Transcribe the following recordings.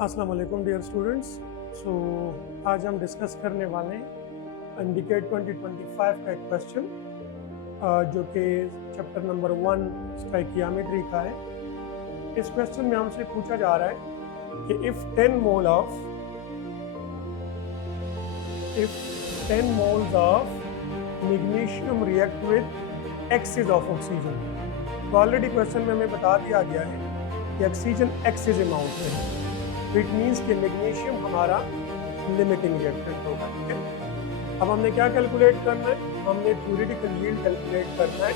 अस्सलाम वालेकुम dear students. सो आज हम डिस्कस करने वाले हैं इंडिकेट 2025 का एक क्वेश्चन जो कि चैप्टर नंबर 1 स्टोइकियोमेट्री का है। इस क्वेश्चन में हमसे पूछा जा रहा है कि if 10 moles of magnesium react with axis of oxygen. तो ऑलरेडी क्वेश्चन में हमें बता दिया गया है कि ऑक्सीजन एक्सिस अमाउंट में है, इट मीन्स कि मैग्नीशियम हमारा लिमिटिंग रिएक्टेंट होगा। ठीक है, अब हमने क्या कैलकुलेट करना है, हमने थ्योरेटिकल यील्ड कैलकुलेट करना है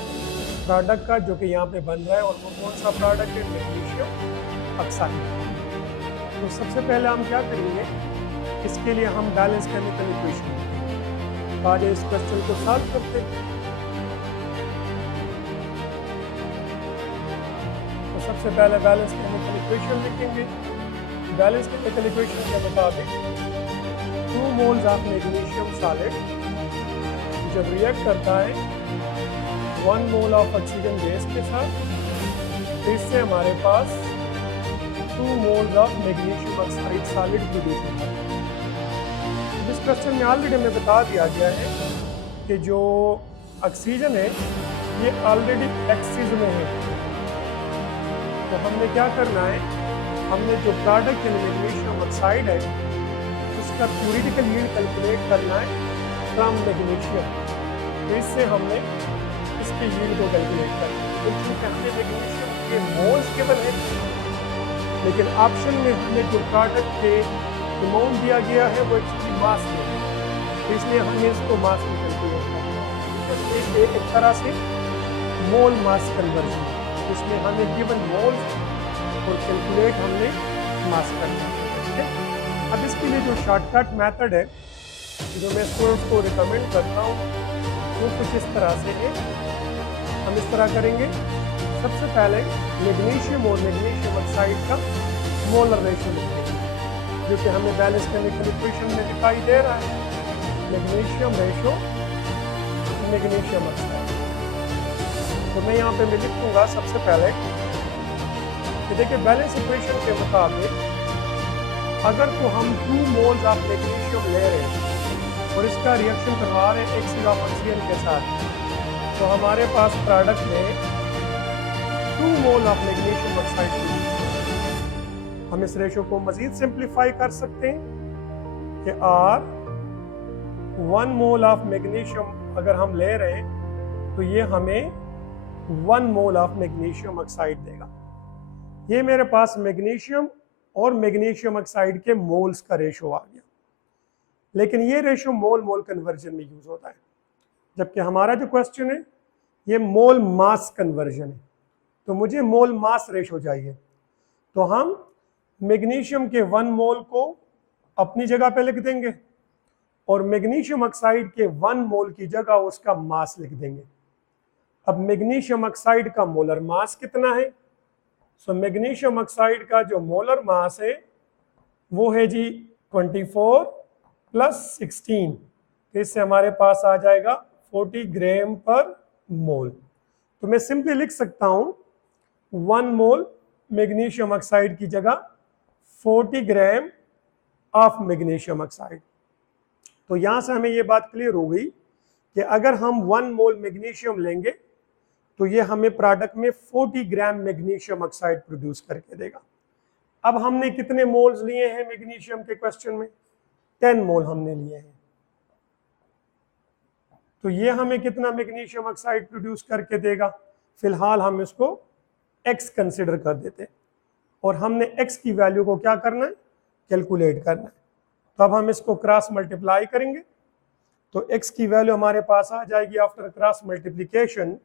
प्रोडक्ट का जो कि यहाँ पे बन रहा है, और वो कौन सा प्रोडक्ट है, मैग्नीशियम ऑक्साइड। तो सबसे पहले हम क्या करेंगे, इसके लिए हम बैलेंस केमिकल इक्वेशन लिखेंगे। आज इस क्वेश्चन को सॉल्व करते हैं। तो सबसे पहले बैलेंस केमिकल इक्वेशन लिखेंगे। बैलेंस केमिकल इक्वेशन के मुताबिक 2 मोल्स ऑफ मैग्नीशियम सॉलिड जब रिएक्ट करता है 1 मोल ऑफ ऑक्सीजन गैस के साथ, तो इससे हमारे पास 2 moles of magnesium oxide solid produce होता है। इस क्वेश्चन में ऑलरेडी हमें बता दिया गया है कि जो ऑक्सीजन है ये ऑलरेडी एक्सिस में है। तो हमने क्या करना है, हमने जो प्रोडक्ट यानी मैग्नीशियम ऑक्साइड है उसका थ्योरेटिकल यील्ड कैलकुलेट करना है फ्रॉम मैग्नीशियम। तो इससे हमने इसके यील्ड को कैलकुलेट करना है। तो चूँकि हमें मैग्नीशियम के मोल्स केवल है, लेकिन ऑप्शन में हमें जो प्रोडक्ट के अमाउंट दिया गया है वो एक्चुअली मास में है, तो इसलिए हमने इसको मास में कैलकुलेट करना है। एक तरह से मोल मास कन्वर्जन, इसमें हमें गिवन मोल्स और कैलकुलेट हमने मास करना है। ठीक है, अब इसके लिए जो शॉर्टकट मेथड है जो मैं स्टूडेंट्स को रिकमेंड करता हूँ वो कुछ इस तरह से है। हम इस तरह करेंगे, सबसे पहले मैग्नीशियम और मैग्नीशियम ऑक्साइड का मोलर रेशियो लिखेंगे जो कि हमें बैलेंस केमिकल इक्वेशन में दिखाई दे रहा है, मैग्नीशियम रेशियो मैग्नीशियम ऑक्साइड। तो मैं यहाँ पे मैं लिखूँगा सबसे पहले कि देखिए बैलेंस इक्वेशन के मुताबिक अगर तो हम 2 मोल्स ऑफ मैग्नीशियम ले रहे हैं और इसका रिएक्शन करवा रहे हैं एक्सिस ऑफ ऑक्सीजन के साथ, तो हमारे पास प्रोडक्ट में 2 मोल ऑफ मैग्नीशियम ऑक्साइड। हम इस रेशो को मजीद सिंप्लीफाई कर सकते हैं कि R 1 मोल ऑफ मैग्नीशियम अगर हम ले रहे हैं तो ये हमें 1 मोल ऑफ मैग्नीशियम ऑक्साइड देगा। ये मेरे पास मैग्नीशियम और मैग्नीशियम ऑक्साइड के मोल्स का रेशो आ गया, लेकिन ये रेशो मोल मोल कन्वर्जन में यूज होता है, जबकि हमारा जो क्वेश्चन है ये मोल मास कन्वर्जन है। तो मुझे मोल मास रेशो चाहिए, तो हम मैग्नीशियम के 1 मोल को अपनी जगह पे लिख देंगे और मैग्नीशियम ऑक्साइड के 1 मोल की जगह उसका मास लिख देंगे। अब मैग्नीशियम ऑक्साइड का मोलर मास कितना है, सो मैग्नीशियम ऑक्साइड का जो मोलर मास है वो है जी 24 + 16, तो इससे हमारे पास आ जाएगा 40 ग्राम पर मोल। तो मैं सिंपली लिख सकता हूँ 1 मोल मैग्नीशियम ऑक्साइड की जगह 40 ग्राम ऑफ मैग्नीशियम ऑक्साइड। तो यहाँ से हमें ये बात क्लियर हो गई कि अगर हम 1 मोल मैग्नीशियम लेंगे तो ये हमें प्रोडक्ट में 40 ग्राम मैग्नीशियम ऑक्साइड प्रोड्यूस करके देगा। अब हमने कितने मोल्स लिए हैं मैग्नीशियम के क्वेश्चन में, 10 मोल हमने लिए हैं, तो ये हमें कितना मैग्नीशियम ऑक्साइड प्रोड्यूस करके देगा। फिलहाल हम इसको x कंसिडर कर देते हैं और हमने x की वैल्यू को क्या करना है, कैलकुलेट करना है। तो अब हम इसको क्रॉस मल्टीप्लाई करेंगे, तो x की वैल्यू हमारे पास आ जाएगी आफ्टर क्रॉस मल्टीप्लिकेशन।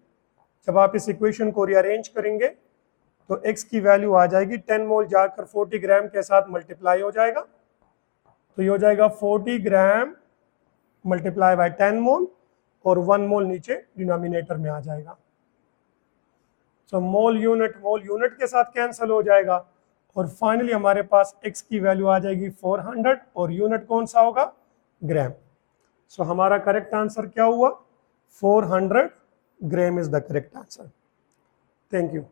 जब आप इस इक्वेशन को रीअरेंज करेंगे तो x की वैल्यू आ जाएगी 10 मोल जाकर 40 ग्राम के साथ मल्टीप्लाई हो जाएगा, तो ये हो जाएगा 40 ग्राम मल्टीप्लाई बाय 10 मोल और 1 मोल नीचे डिनोमिनेटर में आ जाएगा। सो मोल यूनिट के साथ कैंसिल हो जाएगा और फाइनली हमारे पास x की वैल्यू आ जाएगी 400 और यूनिट कौन सा होगा, ग्राम। सो हमारा करेक्ट आंसर क्या हुआ, 400 gram is the correct answer. Thank you.